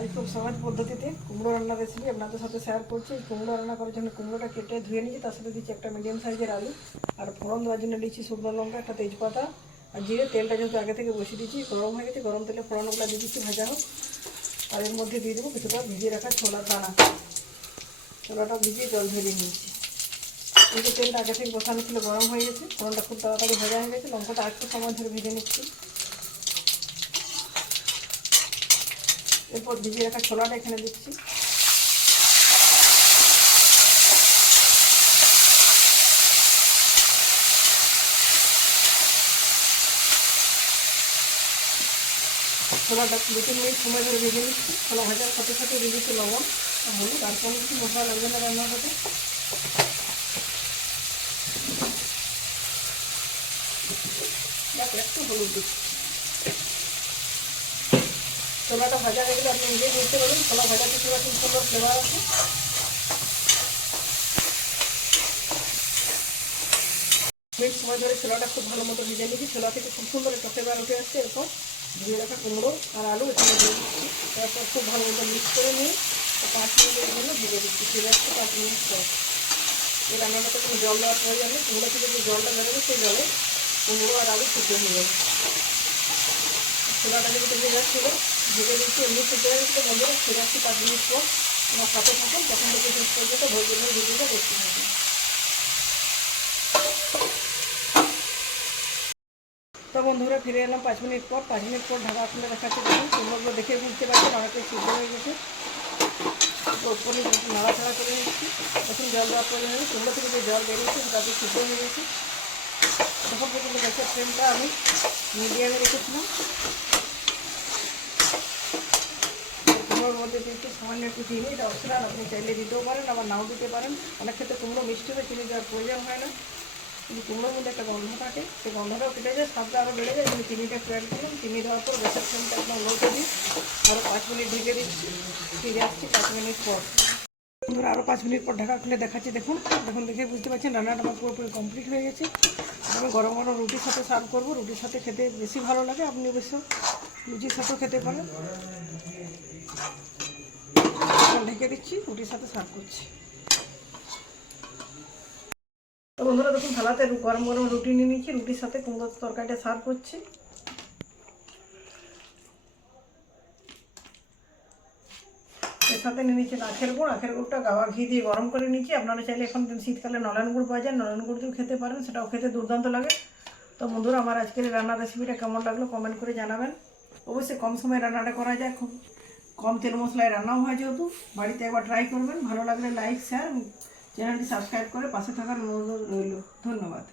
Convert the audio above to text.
আজ খুব সহজ পদ্ধতিতে কুমড়ো রান্নার রেসিপি আপনাদের সাথে শেয়ার করছি। কুমড়ো রান্না করার জন্য কুমড়োটা কেটে ধুয়ে নিয়েছি, তার সাথে দিচ্ছি একটা মিডিয়াম সাইজের আলু, আর ফোড়ন দেওয়ার জন্য দিচ্ছি শুকনো লঙ্কা, একটা তেজপাতা আর জিরে। তেলটা যেহেতু আগে থেকে বসিয়ে দিচ্ছি, গরম হয়ে গেছে, গরম তেলে ফোড়নগুলো দিয়ে দিচ্ছি ভাজা হোক। আর এর মধ্যে দিয়ে দেবো কিছুটা ভিজিয়ে রাখা ছোলার দানা। ছোলাটা ভিজিয়ে জল ঝরিয়ে নিয়েছি। কিন্তু তেলটা আগে থেকে বসানো ছিল, গরম হয়ে গেছে, ফোড়নটা খুব তাড়াতাড়ি ভাজা হয়ে গেছে। লঙ্কাটা একটু সময় ধরে ভেজে নিচ্ছি। এরপর ভিজিয়ে রাখা ছোলাটা এখানে দিচ্ছি। ছোলাটা 2-3 মিনিট সময় ধরে ভেজে নিচ্ছি। ছোলা ভাজার সাথে সাথে দিয়ে দিচ্ছি লবণ আর হলুদ, আর কোনো কিছু মশলা লাগবে না রান্নার সাথে। একটু হলুদ দিচ্ছি। ছোলাটা ভাজা হয়ে গেলে আপনি নিজেই বুঝতে পারবেন ছোলা ভাজাতে ছোলা খুব সুন্দর ফ্লেভার আছে। মিনিট সময় ধরে ছোলাটা খুব ভালো মতো ভেজে নিচ্ছি। ছোলা থেকে খুব সুন্দর একটা ফ্লেভার উঠে আসছে। এরপর ধুয়ে রাখা কুমড়ো আর আলু এখানে দিয়ে দিচ্ছি। তারপর খুব ভালো মতো মিক্স করে নিয়ে 5 মিনিটের জন্য ভেজে দিচ্ছি। ফিরে আসছে 5 মিনিট পর। এই রান্নাটাতে কোনো জল দেওয়ার প্রয়োজন নেই। কুমড়ো থেকে যে জলটা বেরোবে সেই জলে কুমড়ো আর আলু শুকিয়ে হয়ে যাবে। ছোলাটা যেহেতু ভেজা ছিল, ভেজে দিচ্ছি, এমনি শুকিয়ে হয়ে গেছিলো। বন্ধুরা ফিরে আসছি 5 মিনিট পর। আমার সাথে থাকুন, তখন থেকে শেষ পর্যন্ত ভোজনের ভিডিওটা দেখতে থাকুন। তো বন্ধুরা ফিরে এলাম 5 মিনিট পর। 5 মিনিট পর ঢাকা খুলে দেখাচ্ছে। দেখুন কুমড়োগুলো দেখে বুঝতে পারছেন অনেকটাই সিদ্ধ হয়ে গেছে। উপরে নাড়াচাড়া করে নিচ্ছি। এখন জল দেওয়ার প্রয়োজন নেই। কুমড়ো থেকে যে জল বেরিয়েছে তাতে সিদ্ধ হয়ে গেছে। তখন পর্যন্ত গ্যাসের ফ্লেমটা আমি মিডিয়ামে রেখেছিলাম। কুমড়োর মধ্যে দিচ্ছি সামান্য একটু চিনি। এটা অপশনাল, আপনি চাইলে দিতেও পারেন, আবার নাও দিতে পারেন। অনেক ক্ষেত্রে কুমড়ো মিষ্টি হয়ে চিনি দেওয়ার প্রয়োজন হয় না, কিন্তু কুমড়োর মধ্যে একটা গন্ধ থাকে, সেই গন্ধটাও কেটে যায়, স্বাদটা আরও বেড়ে যায়। আমি চিনিটা একটু অ্যাড করলাম। চিনি দেওয়ার পর গ্যাসের ফ্লেমটা একদম লোতে দিই। আরও 5 মিনিট ঢেকে দিচ্ছি। ফিরে আসছি 5 মিনিট পর। বন্ধুরা আরও 5 মিনিট পর ঢাকা খুলে দেখাচ্ছি। দেখুন দেখে বুঝতে পারছেন রান্নাটা আমার পুরোপুরি কমপ্লিট হয়ে গেছে। আমি গরম গরম রুটির সাথে সার্ভ করবো। রুটির সাথে খেতে বেশি ভালো লাগে। আপনি অবশ্য লুচির সাথেও খেতে পারেন। ঢেকে দিচ্ছি, রুটির সাথে সার্ভ করছি। তো বন্ধুরা দেখুন থালাতে গরম গরম রুটি নিয়ে নিচ্ছি। রুটির সাথে কুমড়োর তরকারিটা সার্ভ করছি। এর সাথে নিয়ে নিচ্ছি আখের গুড়। আখের গুড়টা গাওয়া ঘি দিয়ে গরম করে নিচ্ছি। আপনারা চাইলে এখন শীতকালে নলেন গুড় পাওয়া যায়, নলেন গুড় দিয়েও খেতে পারেন, সেটাও খেতে দুর্দান্ত লাগে। তো বন্ধুরা আমার আজকের রান্নার রেসিপিটা কেমন লাগলো কমেন্ট করে জানাবেন। অবশ্যই কম সময়ে রান্নাটা করা যায়, খুব কম তেল মশলায় রান্নাও হয়, যেহেতু বাড়িতে একবার ট্রাই করবেন। ভালো লাগলে লাইক শেয়ার, চ্যানেলটি সাবস্ক্রাইব করে পাশে থাকার অনুরোধ রইল। ধন্যবাদ।